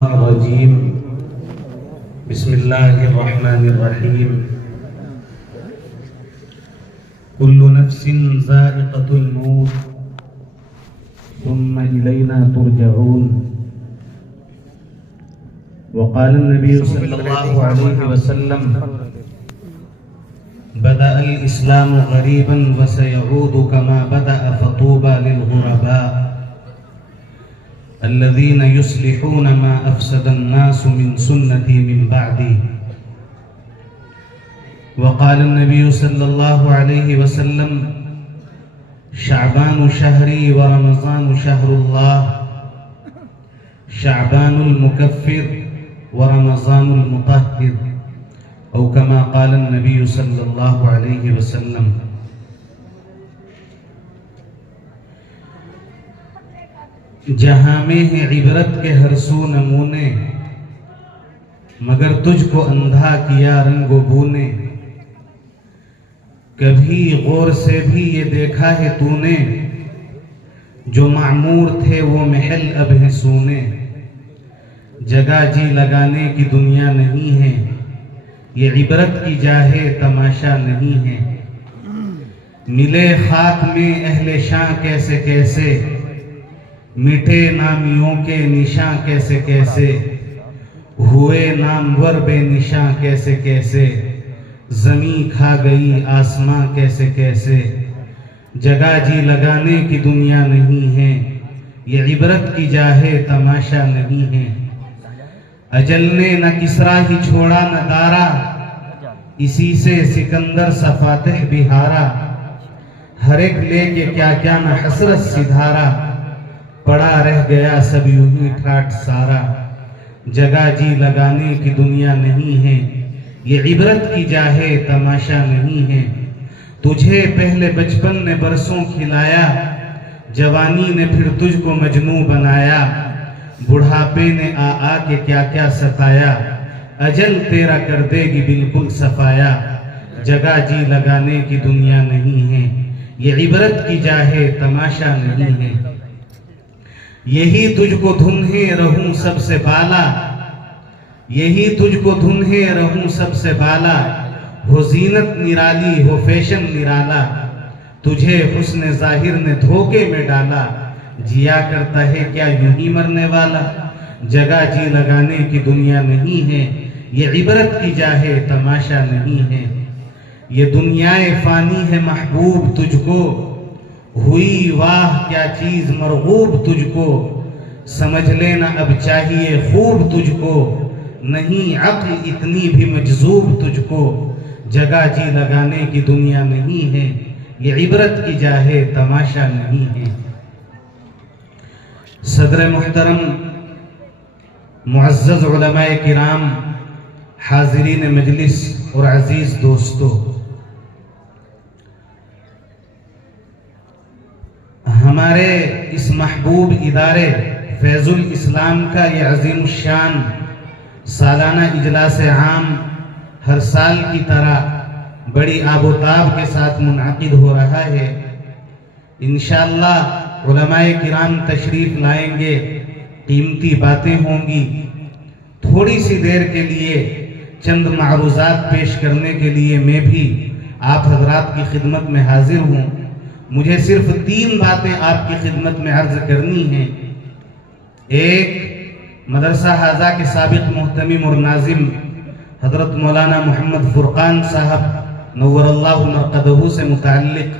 الرجيم بسم الله الرحمن الرحيم كل نفس ذائقة الموت ثم إلينا ترجعون. وقال النبي صلى الله عليه وسلم بدأ الإسلام غريبا وسيعود كما بدأ فطوبى للغرباء الذين يصلحون ما أفسد الناس من سنتي من بعدي. وقال النبي صلى الله عليه وسلم شعبان شهري ورمضان شهر الله، شعبان المكفر ورمضان المطهر، أو كما قال النبي صلى الله عليه وسلم. جہاں میں ہے عبرت کے ہر سو نمونے، مگر تجھ کو اندھا کیا رنگ و بو نے. کبھی غور سے بھی یہ دیکھا ہے تو نے، جو معمور تھے وہ محل اب ہیں سونے. جگہ جی لگانے کی دنیا نہیں ہے، یہ عبرت کی جا ہے تماشا نہیں ہے. ملے خاک میں اہل شاں کیسے کیسے، میٹھے نامیوں کے نشاں کیسے کیسے. ہوئے نامور بے نشاں کیسے کیسے، زمین کھا گئی آسماں کیسے کیسے. جگہ جی لگانے کی دنیا نہیں ہے، یہ عبرت کی جا ہے تماشا نہیں ہے. اجل نے نہ کسرا ہی چھوڑا نہ دارا، اسی سے سکندر سا فاتح بھی ہارا. ہر ایک لے کے کیا کیا نہ حسرت سدھارا، پڑا رہ گیا سب یوں ہی ٹھاٹ سارا. جگہ جی لگانے کی دنیا نہیں ہے، یہ عبرت کی جا ہے تماشا نہیں ہے. تجھے پہلے بچپن نے برسوں کھلایا، جوانی نے پھر تجھ کو مجنوں بنایا. بڑھاپے نے آ آ کے کیا کیا ستایا، اجل تیرا کر دے گی بالکل صفایا. جگہ جی لگانے کی دنیا نہیں ہے، یہ عبرت کی جا ہے تماشا نہیں ہے. یہی تجھ کو دھن ہے رہوں سب سے بالا، یہی تجھ کو دھن ہے رہوں سب سے بالا. ہو زینت نرالی ہو فیشن نرالا، تجھے حسن ظاہر نے دھوکے میں ڈالا. جیا کرتا ہے کیا یوں ہی مرنے والا. جگہ جی لگانے کی دنیا نہیں ہے، یہ عبرت کی جا ہے تماشا نہیں ہے. یہ دنیا فانی ہے محبوب تجھ کو، ہوئی واہ کیا چیز مرغوب تجھ کو. سمجھ لینا اب چاہیے خوب تجھ کو، نہیں عقل اتنی بھی مجذوب تجھ کو. جگہ جی لگانے کی دنیا نہیں ہے، یہ عبرت کی جا ہے تماشا نہیں ہے. صدر محترم، معزز علماء کرام، حاضرین مجلس اور عزیز دوستو، ہمارے اس محبوب ادارے فیض الاسلام کا یہ عظیم الشان سالانہ اجلاس عام ہر سال کی طرح بڑی آب و تاب کے ساتھ منعقد ہو رہا ہے. انشاءاللہ علماء کرام تشریف لائیں گے، قیمتی باتیں ہوں گی. تھوڑی سی دیر کے لیے چند معروضات پیش کرنے کے لیے میں بھی آپ حضرات کی خدمت میں حاضر ہوں. مجھے صرف 3 باتیں آپ کی خدمت میں عرض کرنی ہیں. ایک، مدرسہ حاضہ کے سابق محتمم اور ناظم حضرت مولانا محمد فرقان صاحب نور اللہ مرقدہ سے متعلق،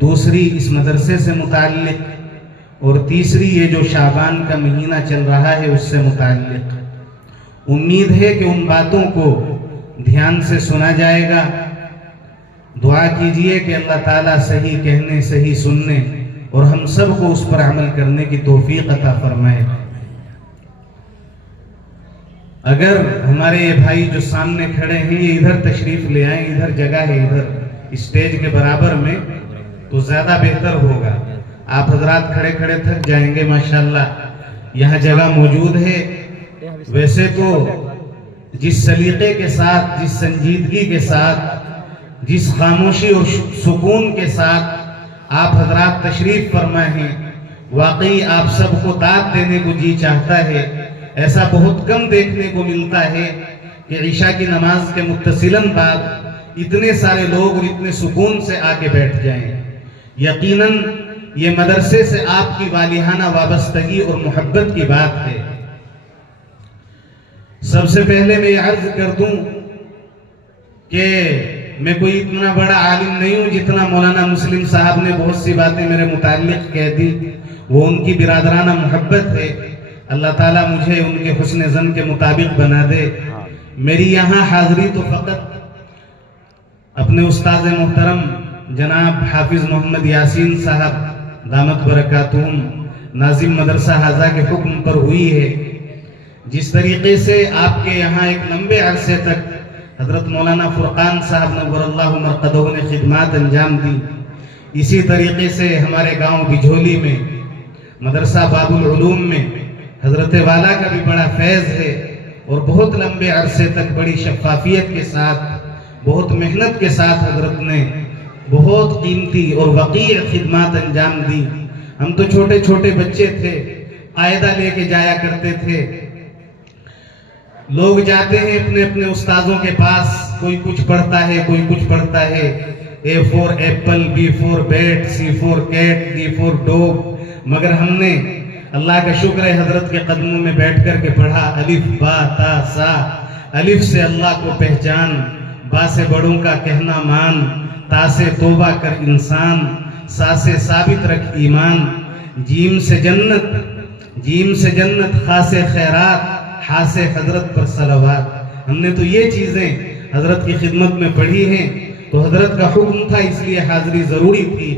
دوسری اس مدرسے سے متعلق، اور تیسری یہ جو شعبان کا مہینہ چل رہا ہے اس سے متعلق. امید ہے کہ ان باتوں کو دھیان سے سنا جائے گا. دعا کیجئے کہ اللہ تعالیٰ صحیح کہنے صحیح سننے اور ہم سب کو اس پر عمل کرنے کی توفیق عطا فرمائے. اگر ہمارے یہ بھائی جو سامنے کھڑے ہیں یہ ادھر تشریف لے آئیں، ادھر جگہ ہے، ادھر اسٹیج کے برابر میں، تو زیادہ بہتر ہوگا. آپ حضرات کھڑے کھڑے تھک جائیں گے. ماشاءاللہ یہاں جگہ موجود ہے. ویسے تو جس سلیقے کے ساتھ، جس سنجیدگی کے ساتھ، جس خاموشی اور سکون کے ساتھ آپ حضرات تشریف فرمائے ہیں، واقعی آپ سب کو داد دینے کو جی چاہتا ہے. ایسا بہت کم دیکھنے کو ملتا ہے کہ عشاء کی نماز کے متصلاً بعد اتنے سارے لوگ اور اتنے سکون سے آ کے بیٹھ جائیں۔ یقیناً یہ مدرسے سے آپ کی والہانہ وابستگی اور محبت کی بات ہے۔ سب سے پہلے میں یہ عرض کر دوں کہ میں کوئی اتنا بڑا عالم نہیں ہوں جتنا مولانا مسلم صاحب نے بہت سی باتیں میرے متعلق کہہ دی، وہ ان کی برادرانہ محبت ہے۔ اللہ تعالیٰ مجھے ان کے حسن ظن کے مطابق بنا دے۔ میری یہاں حاضری تو فقط اپنے استاد محترم جناب حافظ محمد یاسین صاحب دامت برکاتہم ناظم مدرسہ حاضہ کے حکم پر ہوئی ہے۔ جس طریقے سے آپ کے یہاں ایک لمبے عرصے تک حضرت مولانا فرقان صاحب نور اللہ مرقدہ نے خدمات انجام دی، اسی طریقے سے ہمارے گاؤں بجھولی میں مدرسہ باب العلوم میں حضرت والا کا بھی بڑا فیض ہے، اور بہت لمبے عرصے تک بڑی شفافیت کے ساتھ بہت محنت کے ساتھ حضرت نے بہت قیمتی اور وقیع خدمات انجام دی۔ ہم تو چھوٹے چھوٹے بچے تھے، قاعدہ لے کے جایا کرتے تھے، لوگ جاتے ہیں اپنے اپنے استاذوں کے پاس، کوئی کچھ پڑھتا ہے کوئی کچھ پڑھتا ہے، A for apple, B for bat, C for cat, D for dog, مگر ہم نے اللہ کا شکر ہے حضرت کے قدموں میں بیٹھ کر کے پڑھا، الف با تا سا، الف سے اللہ کو پہچان، با سے بڑوں کا کہنا مان، تا سے توبہ کر انسان، سا سے ثابت رکھ ایمان، جیم سے جنت، خا سے خیرات، ہا سے حضرت پر صلوات۔ ہم نے تو یہ چیزیں حضرت کی خدمت میں پڑھی ہیں، تو حضرت کا حکم تھا اس لیے حاضری ضروری تھی۔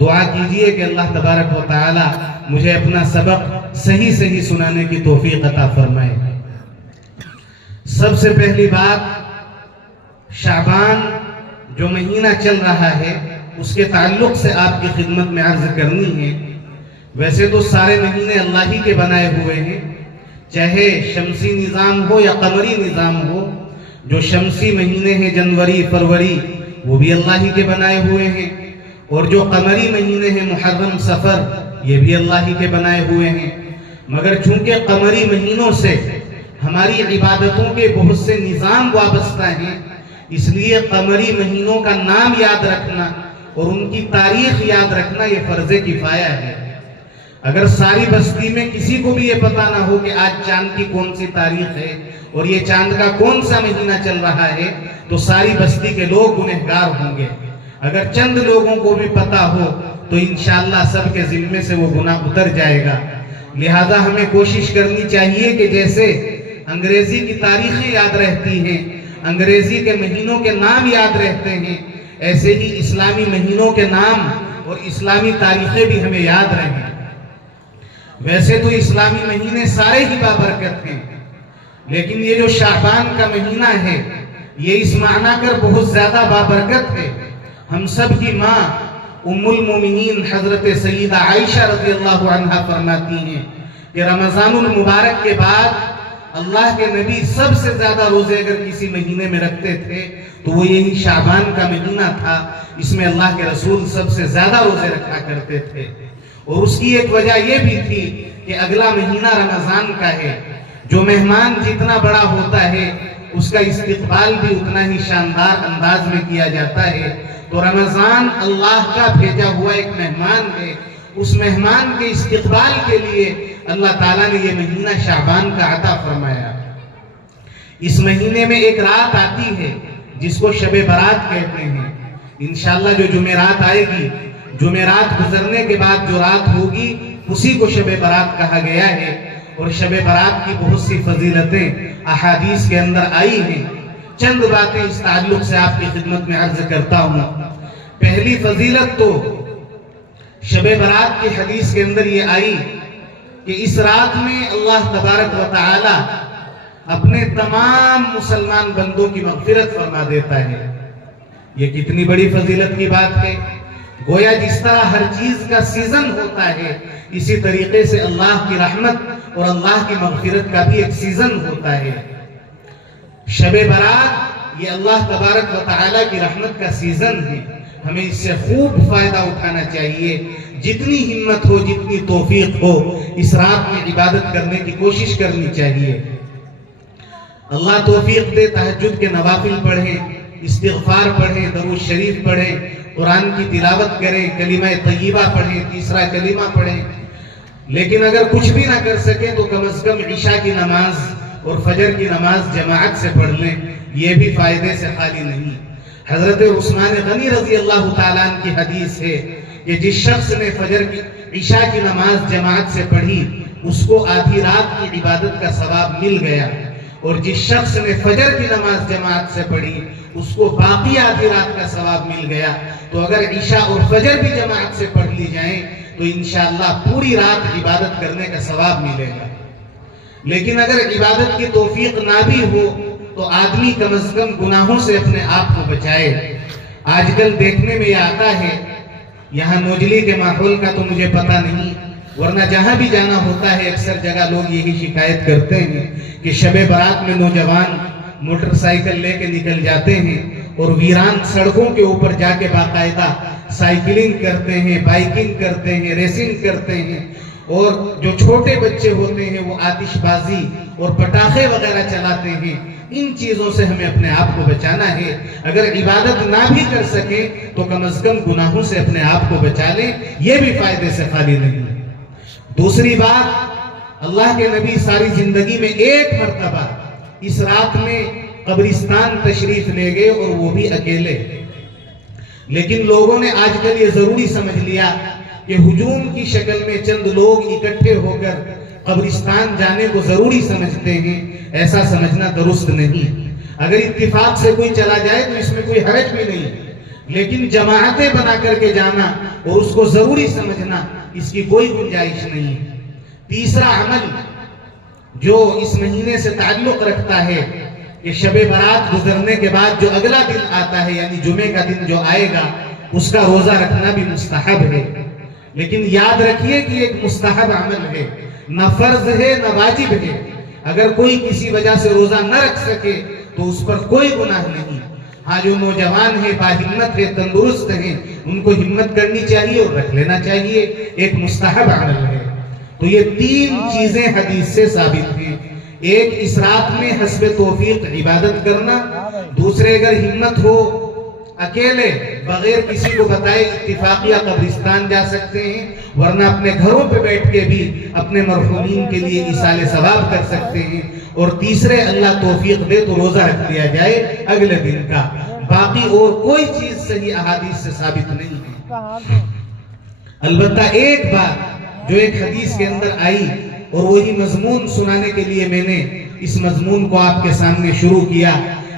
دعا کیجئے کہ اللہ تبارک و تعالی مجھے اپنا سبق صحیح سنانے کی توفیق عطا فرمائے۔ سب سے پہلی بات، شعبان جو مہینہ چل رہا ہے اس کے تعلق سے آپ کی خدمت میں عرض کرنی ہے۔ ویسے تو سارے مہینے اللہ ہی کے بنائے ہوئے ہیں، چاہے شمسی نظام ہو یا قمری نظام ہو۔ جو شمسی مہینے ہیں جنوری فروری، وہ بھی اللہ ہی کے بنائے ہوئے ہیں، اور جو قمری مہینے ہیں محرم صفر، یہ بھی اللہ ہی کے بنائے ہوئے ہیں۔ مگر چونکہ قمری مہینوں سے ہماری عبادتوں کے بہت سے نظام وابستہ ہیں، اس لیے قمری مہینوں کا نام یاد رکھنا اور ان کی تاریخ یاد رکھنا یہ فرض کفایہ ہے۔ اگر ساری بستی میں کسی کو بھی یہ پتہ نہ ہو کہ آج چاند کی کون سی تاریخ ہے اور یہ چاند کا کون سا مہینہ چل رہا ہے، تو ساری بستی کے لوگ گنہگار ہوں گے۔ اگر چند لوگوں کو بھی پتہ ہو تو انشاءاللہ سب کے ذمے سے وہ گناہ اتر جائے گا۔ لہذا ہمیں کوشش کرنی چاہیے کہ جیسے انگریزی کی تاریخیں یاد رہتی ہیں، انگریزی کے مہینوں کے نام یاد رہتے ہیں، ایسے ہی اسلامی مہینوں کے نام اور اسلامی تاریخیں بھی ہمیں یاد رہیں۔ ویسے تو اسلامی مہینے سارے ہی بابرکت ہیں، لیکن یہ جو شعبان کا مہینہ ہے یہ اس معنی کر بہت زیادہ بابرکت ہے۔ ہم سب کی ماں ام المومنین حضرت سیدہ عائشہ رضی اللہ عنہا فرماتی ہیں کہ رمضان المبارک کے بعد اللہ کے نبی سب سے زیادہ روزے اگر کسی مہینے میں رکھتے تھے تو وہ یہی شعبان کا مہینہ تھا۔ اس میں اللہ کے رسول سب سے زیادہ روزے رکھا کرتے تھے، اور اس کی ایک وجہ یہ بھی تھی کہ اگلا مہینہ رمضان کا ہے۔ جو مہمان جتنا بڑا ہوتا ہے اس کا استقبال بھی اتنا ہی شاندار انداز میں کیا جاتا ہے، تو رمضان اللہ کا بھیجا ہوا ایک مہمان ہے۔ اس مہمان کے استقبال کے لیے اللہ تعالیٰ نے یہ مہینہ شعبان کا عطا فرمایا۔ اس مہینے میں ایک رات آتی ہے جس کو شب برات کہتے ہیں۔ انشاءاللہ جو جمعرات آئے گی، جمعرات گزرنے کے بعد جو رات ہوگی اسی کو شب برات کہا گیا ہے، اور شب برات کی بہت سی فضیلتیں احادیث کے اندر آئی ہیں۔ چند باتیں اس تعلق سے آپ کی خدمت میں عرض کرتا ہوں۔ پہلی فضیلت تو شب برات کی حدیث کے اندر یہ آئی کہ اس رات میں اللہ تبارک و تعالی اپنے تمام مسلمان بندوں کی مغفرت فرما دیتا ہے۔ یہ کتنی بڑی فضیلت کی بات ہے۔ گویا جس طرح ہر چیز کا سیزن ہوتا ہے، اسی طریقے سے اللہ کی رحمت اور اللہ کی مغفرت کا بھی ایک سیزن ہوتا ہے۔ شب برات یہ اللہ تبارک و تعالی کی رحمت کا سیزن ہے۔ ہمیں اس سے خوب فائدہ اٹھانا چاہیے. جتنی ہمت ہو، جتنی توفیق ہو، اس رات میں عبادت کرنے کی کوشش کرنی چاہیے. اللہ توفیق دے، تہجد کے نوافل پڑھیں، استغفار پڑھیں، درود شریف پڑھیں، قرآن کی تلاوت کریں، کلمہ طیبہ پڑھیں، تیسرا کلمہ پڑھیں. لیکن اگر کچھ بھی نہ کر سکیں تو کم از کم عشاء کی نماز اور فجر کی نماز جماعت سے پڑھ لیں، یہ بھی فائدے سے خالی نہیں. حضرت عثمان غنی رضی اللہ تعالیٰ عنہ کی حدیث ہے کہ جس شخص نے فجر کی عشاء کی نماز جماعت سے پڑھی اس کو آدھی رات کی عبادت کا ثواب مل گیا، اور جس شخص نے فجر کی نماز جماعت سے پڑھی اس کو باقی آدھی رات کا ثواب مل گیا. تو اگر عشاء اور فجر بھی جماعت سے پڑھ لی جائیں تو انشاءاللہ پوری رات عبادت کرنے کا ثواب ملے گا. لیکن اگر عبادت کی توفیق نہ بھی ہو تو آدمی کم از کم گناہوں سے اپنے آپ کو بچائے. آج کل دیکھنے میں یہ آتا ہے، یہاں نوجلی کے ماحول کا تو مجھے پتہ نہیں، ورنہ جہاں بھی جانا ہوتا ہے اکثر جگہ لوگ یہی شکایت کرتے ہیں کہ شب برات میں نوجوان موٹر سائیکل لے کے نکل جاتے ہیں اور ویران سڑکوں کے اوپر جا کے باقاعدہ سائیکلنگ کرتے ہیں، بائیکنگ کرتے ہیں، ریسنگ کرتے ہیں. اور جو چھوٹے بچے ہوتے ہیں وہ آتش بازی اور پٹاخے وغیرہ چلاتے ہیں. ان چیزوں سے ہمیں اپنے آپ کو بچانا ہے. اگر عبادت نہ بھی کر سکیں تو کم از کم گناہوں سے اپنے آپ کو بچا لیں، یہ بھی فائدے سے خالی نہیں. دوسری بات، اللہ کے نبی ساری زندگی میں ایک مرتبہ اس رات میں قبرستان تشریف لے گئے اور وہ بھی اکیلے. لیکن لوگوں نے آج کل یہ ضروری سمجھ لیا کہ ہجوم کی شکل میں چند لوگ اکٹھے ہو کر قبرستان جانے کو ضروری سمجھتے ہیں. ایسا سمجھنا درست نہیں. اگر اتفاق سے کوئی چلا جائے تو اس میں کوئی حرج بھی نہیں، لیکن جماعتیں بنا کر کے جانا اور اس کو ضروری سمجھنا، اس کی کوئی گنجائش نہیں. تیسرا عمل جو اس مہینے سے تعلق رکھتا ہے کہ شب برات گزرنے کے بعد جو اگلا دن آتا ہے، یعنی جمعے کا دن جو آئے گا، اس کا روزہ رکھنا بھی مستحب ہے. لیکن یاد رکھیے کہ ایک مستحب عمل ہے، نہ فرض ہے نہ واجب ہے. اگر کوئی کسی وجہ سے روزہ نہ رکھ سکے تو اس پر کوئی گناہ نہیں. ہاں، جو نوجوان ہیں، باہمت ہے، تندرست ہیں، ان کو ہمت کرنی چاہیے اور رکھ لینا چاہیے. ایک مستحب عمل ہے. تو یہ تین چیزیں حدیث سے ثابت ہیں. ایک، اس رات میں حسب توفیق عبادت کرنا. دوسرے، اگر ہمت ہو اکیلے بغیر کسی کو بتائے اتفاقیہ قبرستان جا سکتے ہیں، ورنہ اپنے گھروں پہ بیٹھ کے بھی اپنے مرحومین کے لیے ایصال ثواب کر سکتے ہیں. اور تیسرے، اللہ توفیق دے تو روزہ رکھ لیا جائے اگلے دن کا. باقی اور کوئی چیز صحیح احادیث سے ثابت نہیں ہے. البتہ ایک بات جو ایک حدیث کے اندر آئی اور وہی مضمون سنانے کے لیے میں نے اس مضمون کو آپ کے سامنے شروع کیا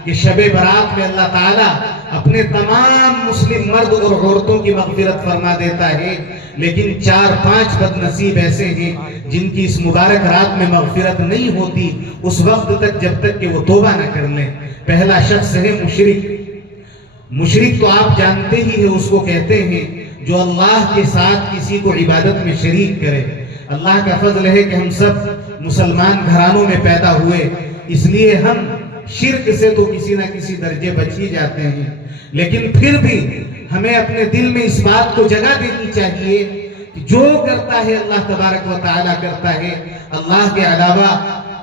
کہ شب برات میں اللہ تعالیٰ اپنے تمام مسلم مرد اور عورتوں کی مغفرت فرما دیتا ہے. لیکن 4-5 بد نصیب ایسے ہیں جن کی اس مبارک رات میں مغفرت نہیں ہوتی اس وقت تک جب تک کہ وہ توبہ نہ کر لیں. پہلا شخص ہے مشرک. مشرک تو آپ جانتے ہی ہیں، اس کو کہتے ہیں جو اللہ کے ساتھ کسی کو عبادت میں شریک کرے. اللہ کا فضل ہے کہ ہم سب مسلمان گھرانوں میں پیدا ہوئے، اس لیے ہم شرک سے تو کسی نہ کسی درجے بچ ہی جاتے ہیں. لیکن پھر بھی ہمیں اپنے دل میں اس بات کو جگہ دینی چاہیے کہ جو کرتا ہے اللہ تبارک و تعالیٰ کرتا ہے. اللہ کے علاوہ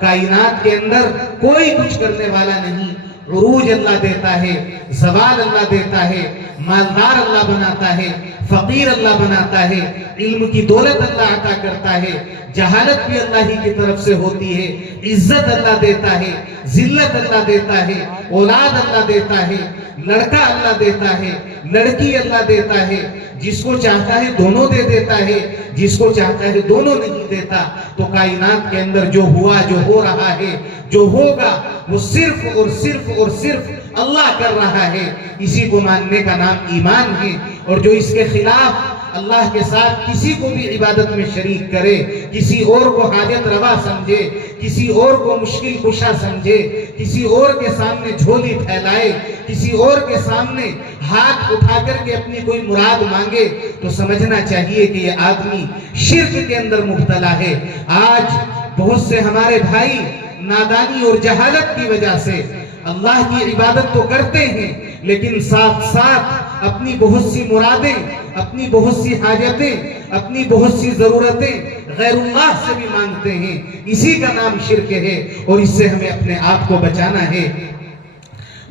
کائنات کے اندر کوئی کچھ کرنے والا نہیں. عروج اللہ دیتا ہے، زوال اللہ دیتا ہے، مالدار اللہ بناتا ہے، فقیر اللہ بناتا ہے، علم کی دولت اللہ عطا کرتا ہے، جہالت بھی اللہ ہی کی طرف سے ہوتی ہے، عزت اللہ دیتا ہے، ذلت اللہ دیتا ہے، اولاد اللہ دیتا ہے، لڑکا اللہ دیتا ہے، لڑکی اللہ دیتا ہے. جس کو چاہتا ہے دونوں دے دیتا ہے، جس کو چاہتا ہے دونوں نہیں دیتا. تو کائنات کے اندر جو ہوا، جو ہو رہا ہے، جو ہوگا، وہ صرف اور صرف اور صرف اللہ کر رہا ہے. اسی کو ماننے کا نام ایمان ہے. اور جو اس کے خلاف اللہ کے ساتھ کسی کو بھی عبادت میں شریک کرے، کسی اور کو حاجت روا سمجھے، کسی اور کو مشکل کشا سمجھے، کسی اور کے سامنے جھولی پھیلائے، کسی اور کے سامنے ہاتھ اٹھا کر کے اپنی کوئی مراد مانگے، تو سمجھنا چاہیے کہ یہ آدمی شرک کے اندر مبتلا ہے. آج بہت سے ہمارے بھائی نادانی اور جہالت کی وجہ سے اللہ کی عبادت تو کرتے ہیں لیکن ساتھ ساتھ اپنی بہت سی مرادیں، اپنی بہت سی حاجتیں، اپنی بہت سی ضرورتیں غیر اللہ سے بھی مانگتے ہیں، اسی کا نام شرک ہے اور اس سے ہمیں اپنے آپ کو بچانا ہے۔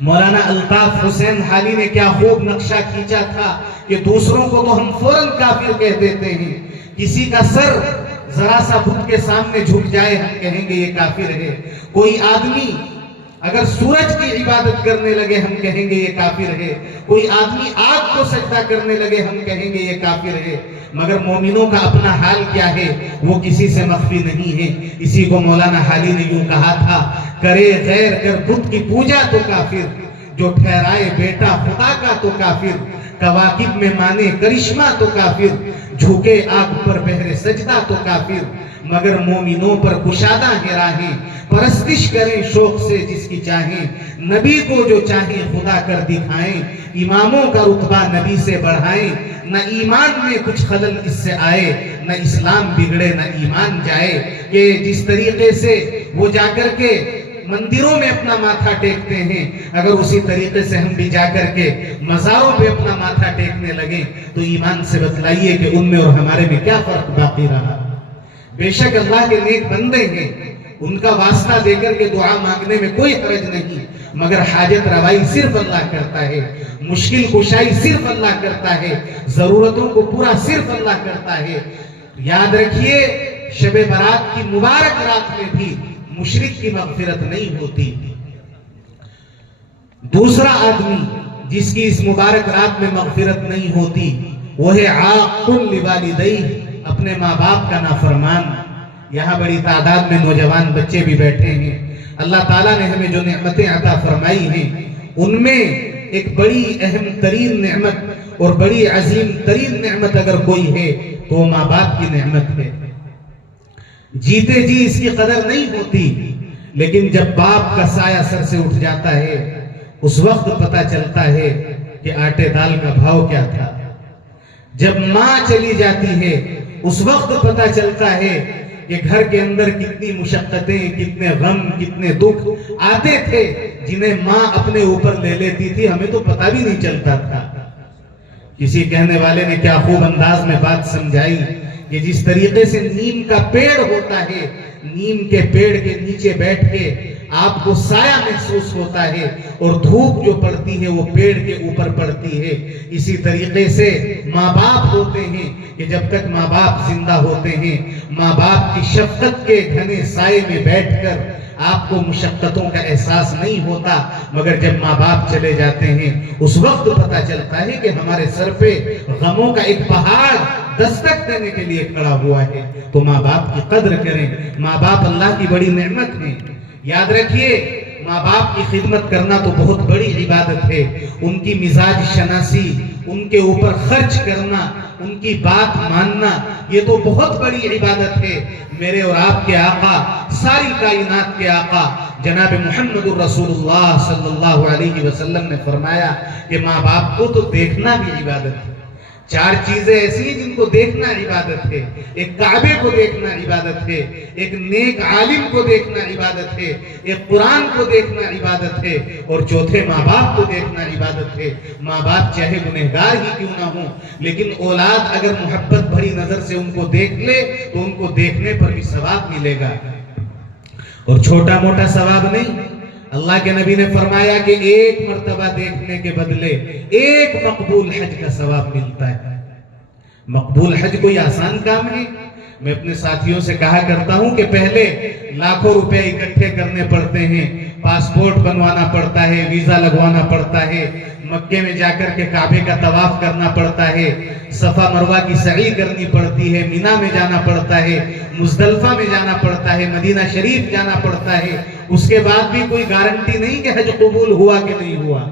مولانا الطاف حسین حالی نے کیا خوب نقشہ کھینچا تھا کہ دوسروں کو تو ہم فوراً کافر کہہ دیتے ہیں، کسی کا سر ذرا سا بت کے سامنے جھک جائے ہم کہیں گے یہ کافر ہے، کوئی آدمی اگر سورج کی عبادت کرنے لگے ہم کہیں گے یہ کافر ہے، کوئی آدمی آگ کو سجدہ کرنے لگے ہم کہیں گے یہ کافر ہے، مگر مومنوں کا اپنا حال کیا ہے وہ کسی سے مخفی نہیں ہے۔ اسی کو مولانا حالی نے یوں کہا تھا، کرے غیر کر بت کی پوجا تو کافر، جو ٹھہرائے بیٹا خدا کا تو کافر، کواکب میں مانے کرشمہ تو کافر، جھکے آگ پر بہر سجدہ تو کافر، مگر مومنوں پر کشادہ ہے راہیں، پرستش کریں شوق سے جس کی چاہیں، نبی کو جو چاہیں خدا کر دکھائیں، اماموں کا رتبہ نبی سے بڑھائیں، نہ ایمان میں کچھ خلل اس سے آئے، نہ اسلام بگڑے نہ ایمان جائے۔ کہ جس طریقے سے وہ جا کر کے مندروں میں اپنا ماتھا ٹیکتے ہیں، اگر اسی طریقے سے ہم بھی جا کر کے مزاروں پہ اپنا ماتھا ٹیکنے لگیں تو ایمان سے بتلائیے کہ ان میں اور ہمارے میں کیا فرق باقی رہا۔ بے شک اللہ کے نیک بندے ہیں، ان کا واسطہ دے کر کے دعا مانگنے میں کوئی حرج نہیں، مگر حاجت روائی صرف اللہ کرتا ہے، مشکل کشائی صرف اللہ کرتا ہے، ضرورتوں کو پورا صرف اللہ کرتا ہے۔ یاد رکھیے شب برات کی مبارک رات میں بھی مشرک کی مغفرت نہیں ہوتی۔ دوسرا آدمی جس کی اس مبارک رات میں مغفرت نہیں ہوتی وہ ہے عاق لوالدیہ، اپنے ماں باپ کا نافرمان۔ یہاں بڑی تعداد میں نوجوان بچے بھی بیٹھے ہیں، اللہ تعالیٰ نے ہمیں جو نعمتیں عطا فرمائی ہیں ان میں ایک بڑی اہم ترین نعمت اور بڑی عظیم ترین نعمت اگر کوئی ہے تو ماں باپ کی نعمت ہے۔ جیتے جی اس کی قدر نہیں ہوتی، لیکن جب باپ کا سایہ سر سے اٹھ جاتا ہے اس وقت پتہ چلتا ہے کہ آٹے دال کا بھاؤ کیا تھا۔ جب ماں چلی جاتی ہے اس وقت پتہ چلتا ہے کہ گھر کے اندر کتنی مشقتیں، کتنے غم، کتنے دکھ آتے تھے جنہیں ماں اپنے اوپر لے لیتی تھی، ہمیں تو پتہ بھی نہیں چلتا تھا۔ کسی کہنے والے نے کیا خوب انداز میں بات سمجھائی کہ جس طریقے سے نیم کا پیڑ ہوتا ہے، نیم کے پیڑ کے نیچے بیٹھ کے آپ کو سایہ محسوس ہوتا ہے اور دھوپ جو پڑتی ہے وہ پیڑ کے اوپر پڑتی ہے، اسی طریقے سے ماں باپ ہوتے ہیں کہ جب تک ماں باپ زندہ ہوتے ہیں ماں باپ کی شفقت کے گھنے سائے میں بیٹھ کر آپ کو مشقتوں کا احساس نہیں ہوتا، مگر جب ماں باپ چلے جاتے ہیں اس وقت پتہ چلتا ہے کہ ہمارے سر پہ غموں کا ایک پہاڑ دستک دینے کے لیے کھڑا ہوا ہے۔ تو ماں باپ کی قدر کریں، ماں باپ اللہ کی بڑی نعمت ہے۔ یاد رکھیے ماں باپ کی خدمت کرنا تو بہت بڑی عبادت ہے، ان کی مزاج شناسی، ان کے اوپر خرچ کرنا، ان کی بات ماننا، یہ تو بہت بڑی عبادت ہے۔ میرے اور آپ کے آقا، ساری کائنات کے آقا جناب محمد الرسول اللہ صلی اللہ علیہ وسلم نے فرمایا کہ ماں باپ کو تو دیکھنا بھی عبادت ہے۔ چار چیزیں ایسی ہیں جن کو دیکھنا عبادت ہے، ایک کعبے کو دیکھنا عبادت ہے، ایک نیک عالم کو دیکھنا عبادت ہے، ایک قرآن کو دیکھنا عبادت ہے، اور چوتھے ماں باپ کو دیکھنا عبادت ہے۔ ماں باپ چاہے گنہگار ہی کیوں نہ ہوں، لیکن اولاد اگر محبت بھری نظر سے ان کو دیکھ لے تو ان کو دیکھنے پر بھی ثواب ملے گا، اور چھوٹا موٹا ثواب نہیں۔ اللہ کے نبی نے فرمایا کہ ایک مرتبہ دیکھنے کے بدلے ایک مقبول حج کا ثواب ملتا ہے۔ مقبول حج کوئی آسان کام ہے؟ میں اپنے ساتھیوں سے کہا کرتا ہوں کہ پہلے لاکھوں روپے اکٹھے کرنے پڑتے ہیں، پاسپورٹ بنوانا پڑتا ہے، ویزا لگوانا پڑتا ہے، مکے میں جا کر کے کعبے کا طواف کرنا پڑتا ہے، صفا مروہ کی سعی کرنی پڑتی ہے، مینا میں جانا پڑتا ہے، مزدلفہ میں جانا پڑتا ہے، مدینہ شریف جانا پڑتا ہے۔ اس کے بعد بھی کوئی گارنٹی نہیں کہ حج قبول ہوا کہ نہیں ہوا،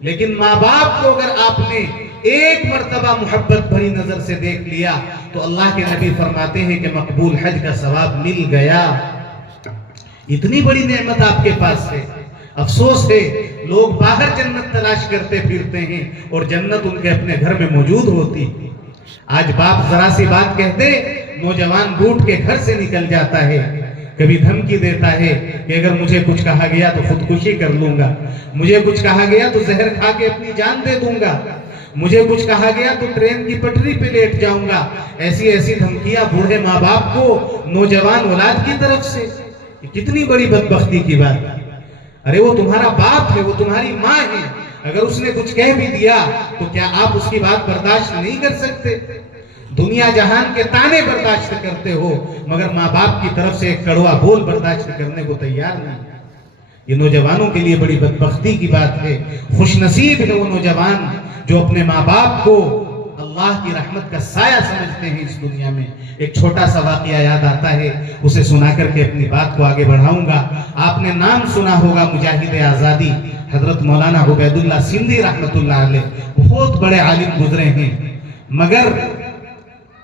لیکن ماں باپ کو اگر آپ نے ایک مرتبہ محبت بھری نظر سے دیکھ لیا تو اللہ کے نبی فرماتے ہیں کہ مقبول حج کا ثواب مل گیا۔ اتنی بڑی نعمت آپ کے پاس ہے۔ افسوس ہے لوگ باہر جنت تلاش کرتے پھرتے ہیں اور جنت ان کے اپنے گھر میں موجود ہوتی۔ آج باپ ذرا سی بات کہتے نوجوان روٹ کے گھر سے نکل جاتا ہے، کبھی دھمکی دیتا ہے کہ اگر مجھے کچھ کہا گیا تو خودکشی کر لوں گا، مجھے کچھ کہا گیا تو زہر کھا کے اپنی جان دے دوں گا۔ مجھے کچھ کہا گیا تو ٹرین کی پٹری پہ لیٹ جاؤں گا. ایسی ایسی دھمکیاں بوڑھے ماں باپ کو نوجوان اولاد کی طرف سے. کتنی بڑی بدبختی کی بات. ارے وہ تمہارا باپ ہے, وہ تمہاری ماں ہے, اگر اس نے کچھ کہہ بھی دیا تو کیا آپ اس کی بات برداشت نہیں کر سکتے؟ دنیا جہان کے تانے برداشت کرتے ہو مگر ماں باپ کی طرف سے ایک کڑوا بول برداشت کرنے کو تیار نہیں. یہ نوجوانوں کے لیے بڑی بدبختی کی بات ہے. خوش نصیب ہے وہ نوجوان جو اپنے ماں باپ کو اللہ کی رحمت کا سایہ سمجھتے ہیں اس دنیا میں. ایک چھوٹا سا واقعہ یاد آتا ہے, اسے سنا کر کے اپنی بات کو آگے بڑھاؤں گا. آپ نے نام سنا ہوگا مجاہد آزادی حضرت مولانا عبید اللہ سندھی رحمت اللہ علیہ. بہت بڑے عالم گزرے ہیں مگر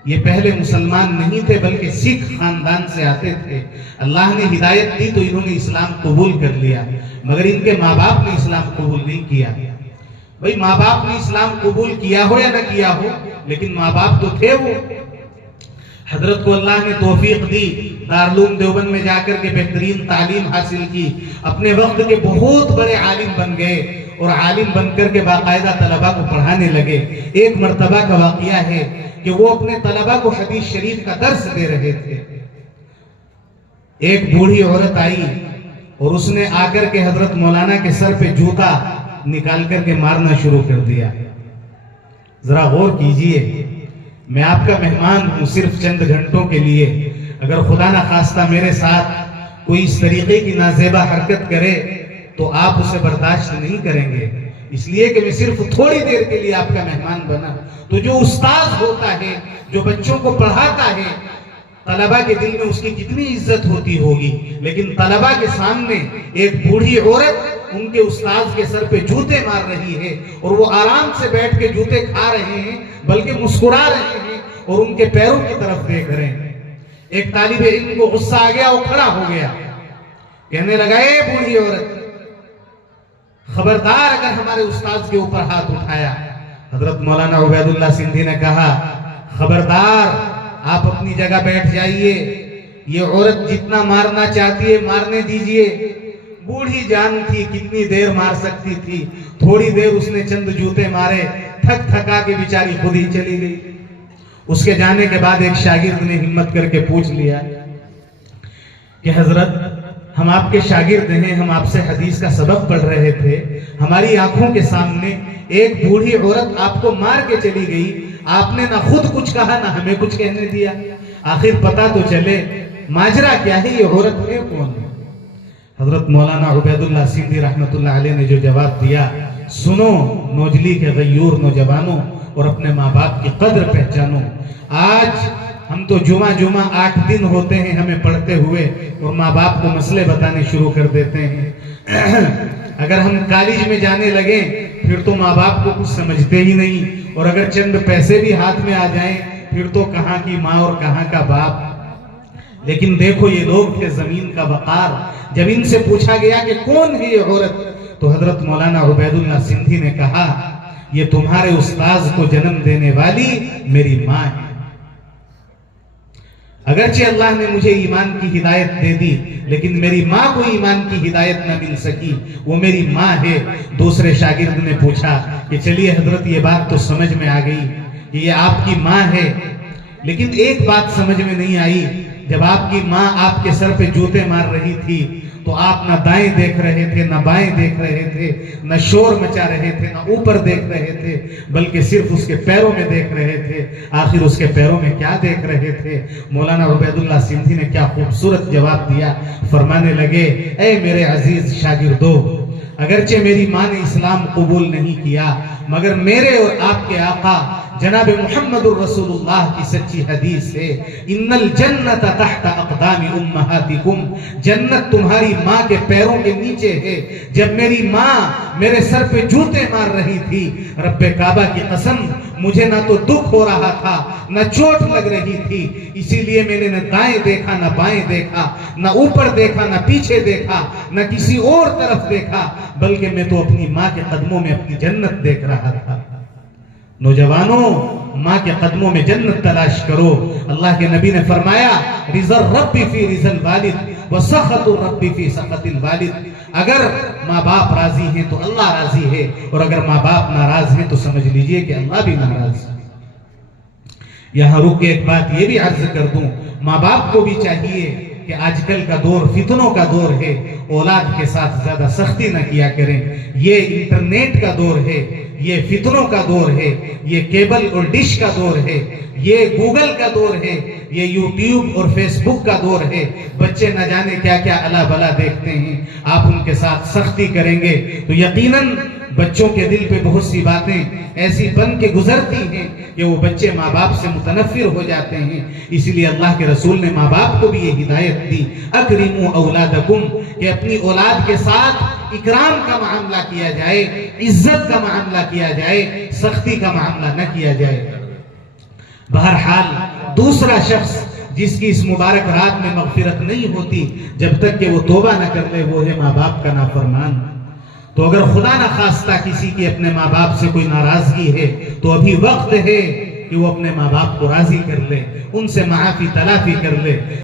یہ پہلے مسلمان نہیں تھے بلکہ سکھ خاندان سے آتے تھے. اللہ نے ہدایت دی تو انہوں نے اسلام قبول کر لیا مگر ان کے ماں باپ نے اسلام قبول نہیں کیا. بھئی ماں باپ نے اسلام قبول کیا ہو یا نہ کیا ہو لیکن ماں باپ تو تھے وہ. حضرت کو اللہ نے توفیق دی, دارالعلوم دیوبند میں جا کر کے بہترین تعلیم حاصل کی, اپنے وقت کے بہت بڑے عالم بن گئے اور عالم بن کر کے باقاعدہ طلباء کو پڑھانے لگے. ایک مرتبہ کا واقعہ ہے کہ وہ اپنے طلباء کو حدیث شریف کا درس دے رہے تھے. ایک بوڑھی عورت آئی اور اس نے آ کر کے حضرت مولانا کے سر پہ جوتا نکال کر کے مارنا شروع کر دیا. ذرا غور کیجئے, میں آپ کا مہمان ہوں صرف چند گھنٹوں کے لیے. اگر خدا نہ خواستہ میرے ساتھ کوئی اس طریقے کی نازیبا حرکت کرے تو آپ اسے برداشت نہیں کریں گے, اس لیے کہ میں صرف تھوڑی دیر کے لیے آپ کا مہمان بنا. تو جو استاد ہوتا ہے, جو بچوں کو پڑھاتا ہے, طلباء کے دل میں اس کی کتنی عزت ہوتی ہوگی, لیکن طلباء کے سامنے ایک بوڑھی عورت ان کے استاد کے سر پہ جوتے مار رہی ہے اور وہ آرام سے بیٹھ کے جوتے کھا رہے ہیں بلکہ مسکرا رہے ہیں اور ان کے پیروں کی طرف دیکھ رہے ہیں. ایک طالب علم کو غصہ آ گیا, وہ کھڑا ہو گیا, کہنے لگا اے بوڑھی عورت, خبردار اگر ہمارے استاد کے اوپر ہاتھ اٹھایا. حضرت مولانا عبید اللہ سندھی نے کہا خبردار, آپ اپنی جگہ بیٹھ جائیے, یہ عورت جتنا مارنا چاہتی ہے مارنے دیجئے. بوڑھی جان تھی, کتنی دیر مار سکتی تھی, تھوڑی دیر اس نے چند جوتے مارے, تھک تھکا کے بیچاری خود ہی چلی گئی. اس کے جانے کے بعد ایک شاگرد نے ہمت کر کے پوچھ لیا کہ حضرت ہم آپ کے شاگرد ہیں, ہم آپ سے حدیث کا سبق پڑھ رہے تھے, ہماری آنکھوں کے سامنے ایک بوڑھی عورت آپ کو مار کے چلی گئی, آپ نے نہ خود کچھ کہا نہ ہمیں کچھ کہنے دیا, آخر پتا تو چلے ماجرا کیا ہے, یہ عورت ہے کون؟ حضرت مولانا عبید اللہ سندھی رحمت اللہ علیہ نے جو جواب دیا, سنو نوجلی کے غیور نوجوانوں اور اپنے ماں باپ کی قدر پہچانو. آج ہم تو جمعہ 8 دن ہوتے ہیں ہمیں پڑھتے ہوئے اور ماں باپ کو مسئلے بتانے شروع کر دیتے ہیں. اگر ہم کالج میں جانے لگیں پھر تو ماں باپ کو کچھ سمجھتے ہی نہیں, اور اگر چند پیسے بھی ہاتھ میں آ جائیں پھر تو کہاں کی ماں اور کہاں کا باپ. لیکن دیکھو یہ لوگ تھے زمین کا وقار. جب ان سے پوچھا گیا کہ کون ہے یہ عورت تو حضرت مولانا عبید اللہ سندھی نے کہا یہ تمہارے استاذ کو جنم دینے والی میری ماں ہے. اگرچہ اللہ نے مجھے ایمان کی ہدایت دے دی لیکن میری ماں کو ایمان کی ہدایت نہ مل سکی, وہ میری ماں ہے. دوسرے شاگرد نے پوچھا کہ چلیے حضرت یہ بات تو سمجھ میں آ گئی کہ یہ آپ کی ماں ہے, لیکن ایک بات سمجھ میں نہیں آئی, جب آپ کی ماں آپ کے سر پہ جوتے مار رہی تھی تو آپ نہ دائیں دیکھ رہے تھے نہ بائیں دیکھ رہے تھے, نہ شور مچا رہے تھے نہ اوپر دیکھ رہے تھے, بلکہ صرف اس کے پیروں میں دیکھ رہے تھے. آخر اس کے پیروں میں کیا دیکھ رہے تھے؟ مولانا عبید اللہ سندھی نے کیا خوبصورت جواب دیا, فرمانے لگے اے میرے عزیز شاگردو, اگرچہ میری ماں نے اسلام قبول نہیں کیا مگر میرے اور آپ کے آقا جناب محمد الرسول اللہ کی سچی حدیث ہے, ان الجنت تحت اقدام امہاتکم, جنت تمہاری ماں کے پیروں کے نیچے ہے. جب میری ماں میرے سر پہ جوتے مار رہی تھی, رب کعبہ کی قسم مجھے نہ تو دکھ ہو رہا تھا نہ چوٹ لگ رہی تھی, اسی لیے میں نے نہ دائیں دیکھا نہ بائیں دیکھا, نہ اوپر دیکھا نہ پیچھے دیکھا نہ کسی اور طرف دیکھا, بلکہ میں تو اپنی ماں کے قدموں میں اپنی جنت دیکھ رہا تھا. نوجوانوں ماں کے قدموں میں جنت تلاش کرو. اللہ کے نبی نے فرمایا رضا الرب فی رضا الوالد وسخط الرب فی سخط الوالد. اگر ماں باپ راضی ہیں تو اللہ راضی ہے، اور اگر ماں باپ ناراض ہیں تو سمجھ لیجئے کہ اللہ بھی ناراض ہے. یہاں رک کے ایک بات یہ بھی عرض کر دوں، ماں باپ کو بھی چاہیے کہ آج کل کا دور فتنوں کا دور ہے، اولاد کے ساتھ زیادہ سختی نہ کیا کریں. یہ انٹرنیٹ کا دور ہے، یہ فتنوں کا دور ہے، یہ کیبل اور ڈش کا دور ہے، یہ گوگل کا دور ہے، یہ یوٹیوب اور فیس بک کا دور ہے. بچے نہ جانے کیا کیا الا بلا دیکھتے ہیں. آپ ان کے ساتھ سختی کریں گے تو یقیناً بچوں کے دل پہ بہت سی باتیں ایسی بن کے گزرتی ہیں کہ وہ بچے ماں باپ سے متنفر ہو جاتے ہیں. اس لیے اللہ کے رسول نے ماں باپ کو بھی یہ ہدایت دی، اکرموا اولادکم، کہ اپنی اولاد کے ساتھ اکرام کا معاملہ کیا جائے، عزت کا معاملہ کیا جائے، سختی کا معاملہ نہ کیا جائے. بہرحال دوسرا شخص جس کی اس مبارک رات میں مغفرت نہیں ہوتی جب تک کہ وہ توبہ نہ کر لے، وہ ہے ماں باپ کا نافرمان. تو اگر خدا نہ خواستہ کسی کی اپنے ماں باپ سے کوئی ناراضگی ہے تو ابھی وقت ہے کہ وہ اپنے ماں باپ کو راضی کر لے، ان سے معافی تلافی کر لے.